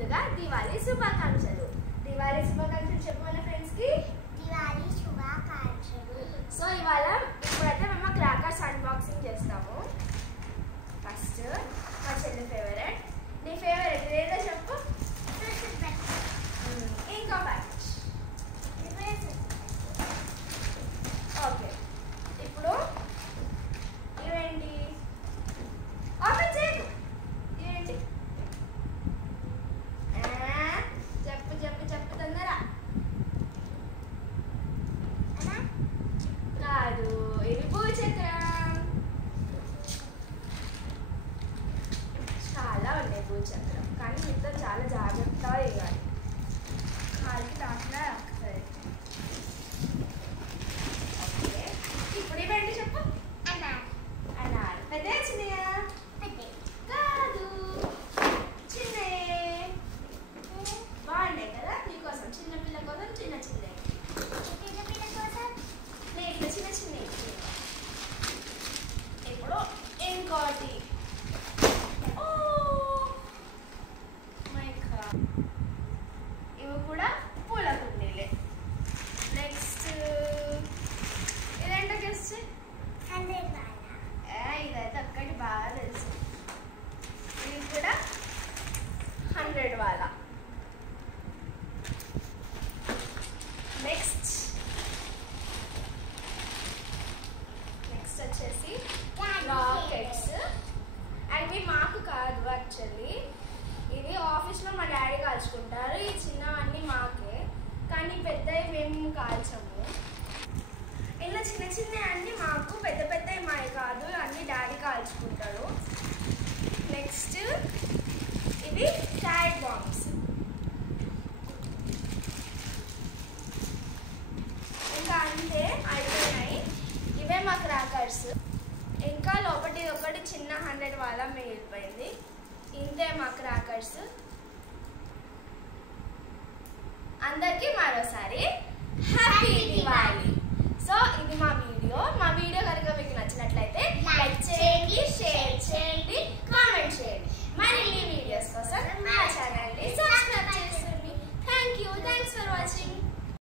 ముందుగా దివాళీ శుభాకాంక్షలు. దివాళీ శుభాకాంక్షలు చెప్పు మన ఫ్రెండ్స్ కి. దివాళీ శుభాకాంక్షలు. సో ఇప్పుడైతే మేము క్రాకర్స్ అన్బాక్సింగ్ చేస్తాము. ఫస్ట్ మా చెల్లి ఫేవరెట్. నీ ఫేవరెట్ ఏదో చెప్పు. ఇంకో ప్యాకెట్. ఓకే, ఇప్పుడు ఇవేంటి ఓపెన్ చేయకు. ఇవేంటి చెప్పు చెప్పు చెప్పు తొందర. కాదు, ఇది భూచక్రం. చాలా ఉన్నాయి భూచక్రం, కానీ మీతో చాలా జాగ్రత్తగా వేయాలి. కాలికి దాంట్లో రాస్తుంది. ఓకే, ఇప్పుడు ఇవేంటి చెప్పు. అన్నారు పెద్ద చిన్నయా? కాదు, చిన్నయే. బాగున్నాయి కదా నీకోసం, చిన్న పిల్ల కోసం చిన్న చిన్నవి. ఇట్లా చిన్న చిన్నవి. ఇప్పుడు ఇంకోటి. ఇవి కూడా పూల కుండీలే. నెక్స్ట్ ఇదేంటో గెస్ట్. ఇదైతే ఒక్కటి బాగా తెలుసు. ఇది కూడా 100 వాలా. నెక్స్ట్ వచ్చేసి రాకెట్స్. అవి మాకు కాదు యాక్చువల్లీ, ఇది ఆఫీస్లో మా డాడీ కాల్చుకుంటారు. ఈ చిన్నవన్నీ మాకే, కానీ పెద్దవి మేము కాల్చము. ఇలా చిన్న చిన్న అన్నీ మాకు, పెద్ద పెద్దవి మావి కాదు, అన్నీ డాడీ కాల్చుకుంటారు. నెక్స్ట్ ఇవి క్యారెట్ బాంబ్స్. ఇంకా అంతే, అయిపోయినాయి. ఇవే మా క్రాకర్స్. ఇంకా లోపటి ఒకటి చిన్న 100 వాలా మిగిలిపోయింది. ఇంతే మా క్రాకర్స్.